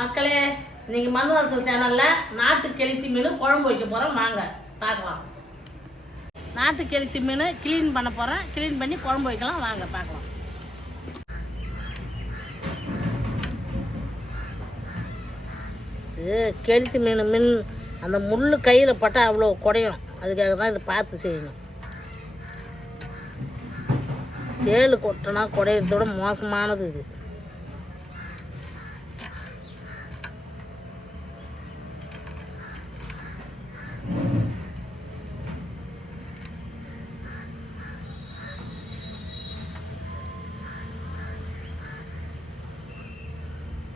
மக்களே, இன்னைக்கு மண்வாசல் சேனலில் நாட்டு கெளுத்தி மீன் குழம்பு வைக்க போகிறோம். வாங்க பார்க்கலாம். நாட்டு கெளுத்தி மீன் க்ளீன் பண்ண போகிறேன். க்ளீன் பண்ணி குழம்பு வைக்கலாம். வாங்க பார்க்கலாம். இது கெளுத்தி மீன் அந்த முள் கையில் பட்டால் அவ்வளோ குடையும். அதுக்காக தான் இதை பார்த்து செய்யணும். தேள் கொட்டினா குடையிறதோட மோசமானது இது.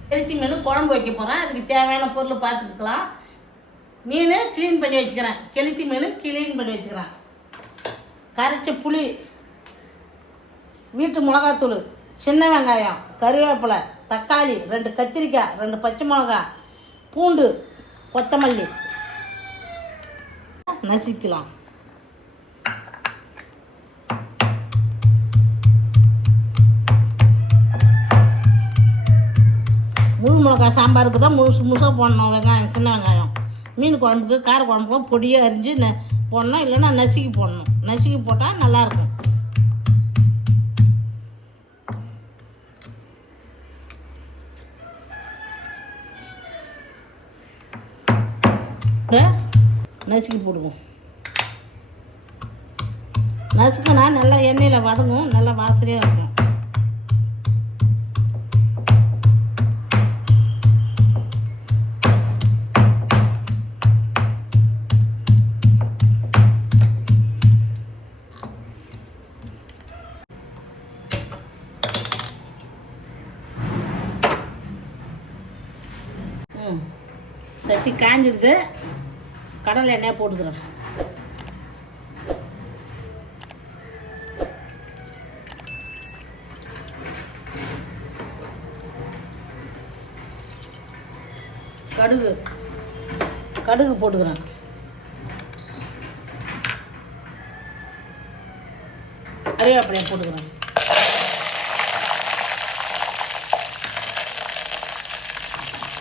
கெளுத்தி மீன் குழம்பு வைக்க போகிறேன். அதுக்கு தேவையான பொருள் பார்த்துக்கலாம். மீன் க்ளீன் பண்ணி வச்சுக்கிறேன். கெளுத்தி மீன் க்ளீன் பண்ணி வச்சுக்கிறேன். கரைச்ச புளி, வீட்டு மிளகாத்தூள், சின்ன வெங்காயம், கருவேப்பிலை, தக்காளி, 2 கத்திரிக்காய், 2 பச்சை மிளகாய், பூண்டு, கொத்தமல்லி நசுக்கலாம். முழு மிளகாய் சாம்பாருக்கு தான் முழுசாக போடணும். வெங்காயம், சின்ன வெங்காயம். மீன் குழம்புக்கு, கார குழம்புக்கும் பொடியாக அரிஞ்சு போடணும். இல்லைன்னா நசுக்கி போடணும். நசுக்கி போட்டால் நல்லாயிருக்கும். நசுக்கி போடுவோம். நசுக்குனா நல்லா எண்ணெயில் வதங்கும். நல்லா வாசனையாக இருக்கும். சட்டி காஞ்சிடுது. கடலை எண்ணெய் போட்டுக்கிறோம். கடுகு போட்டுக்கிறேன். கறிவேப்பிலையை போட்டுக்கிறேன்.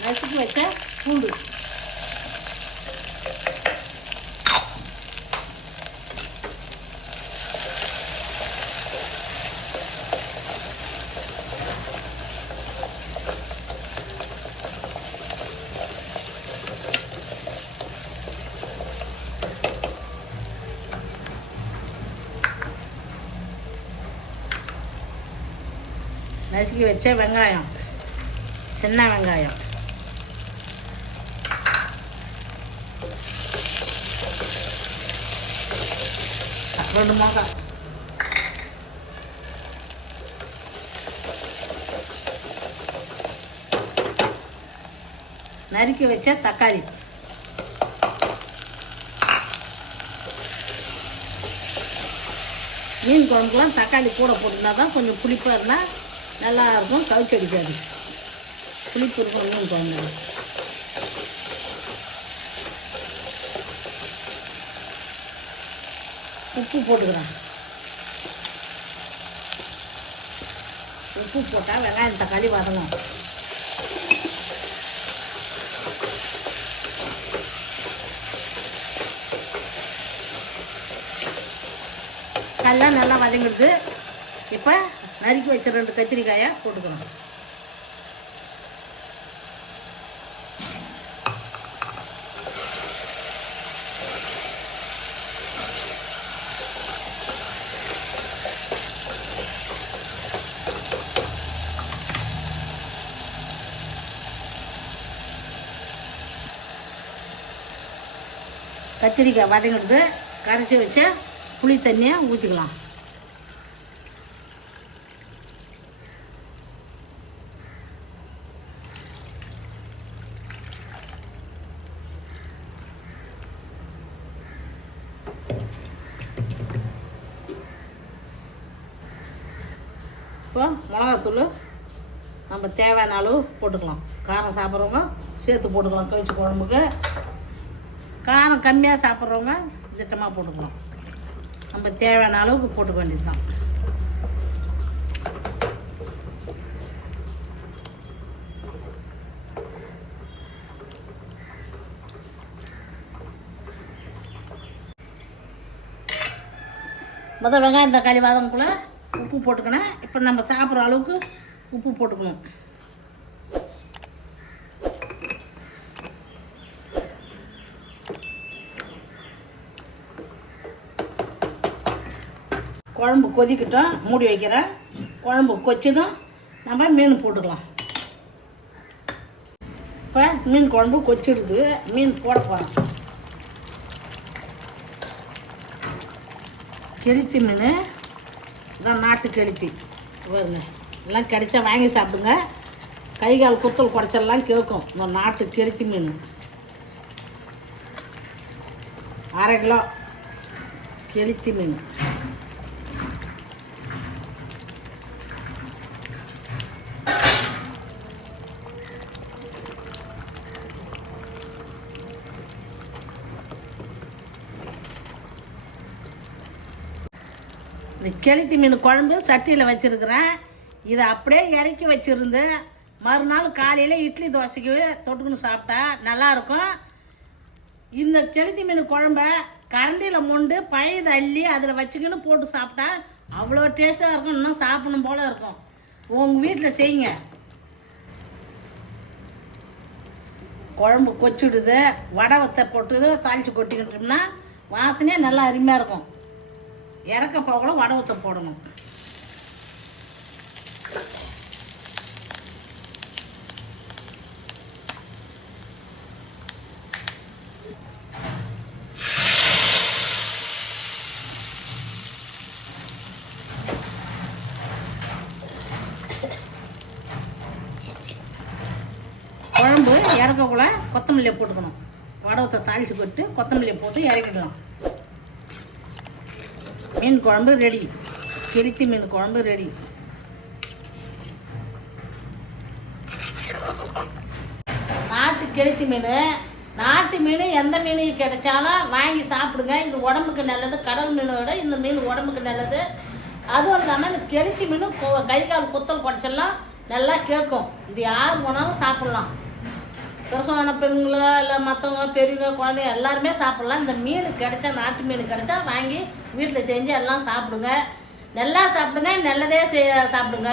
நசுக்கி வச்ச பூண்டு, நசுக்கி வச்ச வெங்காயம், சின்ன வெங்காயம், ரெண்டு மிளகாய், நறுக்கி வச்ச தக்காளி, மீன் குழம்புலாம் தக்காளி கூட போட்டுனா தான் கொஞ்சம் புளிப்பாக இருந்தால் நல்லா இருக்கும். கவுச்சி அடிக்காது. புளிப்பு இருக்கும் மீன் குழம்பு. உப்பு போட்டுக்கிறேன். உப்பு போட்டால் வெங்காயம் தக்காளி வதங்கும். எல்லாம் நல்லா வதங்கிடுது. இப்போ நறுக்கி வச்ச 2 கத்திரிக்காயை போட்டுக்கணும். கத்திரிக்காய் வதங்கிடுது. கரைச்சி வச்ச புளி தண்ணியை ஊற்றிக்கலாம். இப்போ மிளகாத்தூள் நம்ம தேவையான அளவு போட்டுக்கலாம். காரம் சாப்பிட்றவங்க சேர்த்து போட்டுக்கலாம். கவிச்சி குழம்புக்கு காரம் கம்மியாக சாப்பிட்றவங்க திட்டமாக போட்டுக்கலாம். நம்ம தேவையான அளவுக்கு போட்டுக்க வேண்டியது தான். முதல் வெங்காயம் தக்காளி வதங்கக்குள்ள உப்பு போட்டுக்கணும். இப்போ நம்ம சாப்பிட்ற அளவுக்கு உப்பு போட்டுக்கணும். குழம்பு கொதிக்கிட்டோம், மூடி வைக்கிறேன். குழம்பு கொச்சதும் நம்ம மீன் போட்டுக்கலாம். இப்போ மீன் குழம்பு கொச்சிடுது, மீன் போட போகிறோம். கெளுத்தி மீன் இதான், நாட்டு கெளுத்தி பாருங்க. எல்லாம் கிடைச்சா வாங்கி சாப்பிடுங்க. கை கால் குத்தல் குடைச்சல்லாம் கேட்கும். இந்த நாட்டு கெளுத்தி மீன் 1/2 கிலோ கெளுத்தி மீன். இந்த கெளுத்தி மீன் குழம்பு சட்டியில் வச்சுருக்கிறேன். இதை அப்படியே இறக்கி வச்சுருந்து மறுநாள் காலையில் இட்லி தோசைக்கு தொட்டுக்குன்னு சாப்பிட்டா நல்லாயிருக்கும். இந்த கெளுத்தி மீன் குழம்ப கரண்டியில் மொண்டு பழையது அள்ளி அதில் வச்சுக்கின்னு போட்டு சாப்பிட்டா அவ்வளோ டேஸ்ட்டாக இருக்கும். இன்னும் சாப்பிடணும் போல் இருக்கும். உங்கள் வீட்டில் செய்யுங்க. குழம்பு கொச்சிடுது, வடை வத்தை போட்டு தாளித்து கொட்டிக்கிட்டோம்னா வாசனையே நல்லா அருமையாக இருக்கும். இறக்க போகல வடை ஊற்ற போடணும். குழம்பு இறக்கக்குள்ள கொத்தமல்லியை போட்டுக்கணும். வடை ஊற்ற தாளித்து போட்டு கொத்தமல்லியை போட்டு இறக்கிடலாம். மீன் குழம்பு ரெடி. கெளுத்தி மீன் குழம்பு ரெடி. நாட்டு கெளுத்தி மீன், நாட்டு மீன் எந்த மீன் கிடைச்சாலும் வாங்கி சாப்பிடுங்க. இது உடம்புக்கு நல்லது. கடல் மீனோட இந்த மீன் உடம்புக்கு நல்லது. அதுவும் இல்லாமல் இந்த கெளுத்தி மீன் கை கால் குத்தல் குடைச்செல்லாம் நல்லா கேட்கும். இது யார் போனாலும் சாப்பிட்லாம். பிரசவமான பெண்களோ இல்லை மற்றவங்க பெரியவங்க குழந்தைங்க எல்லாருமே சாப்பிட்லாம். இந்த மீன் கிடைச்சா, நாட்டு மீன் கிடைச்சா வாங்கி வீட்டில் செஞ்சு எல்லாம் சாப்பிடுங்க. நல்லா சாப்பிடுங்க, நல்லதே சாப்பிடுங்க.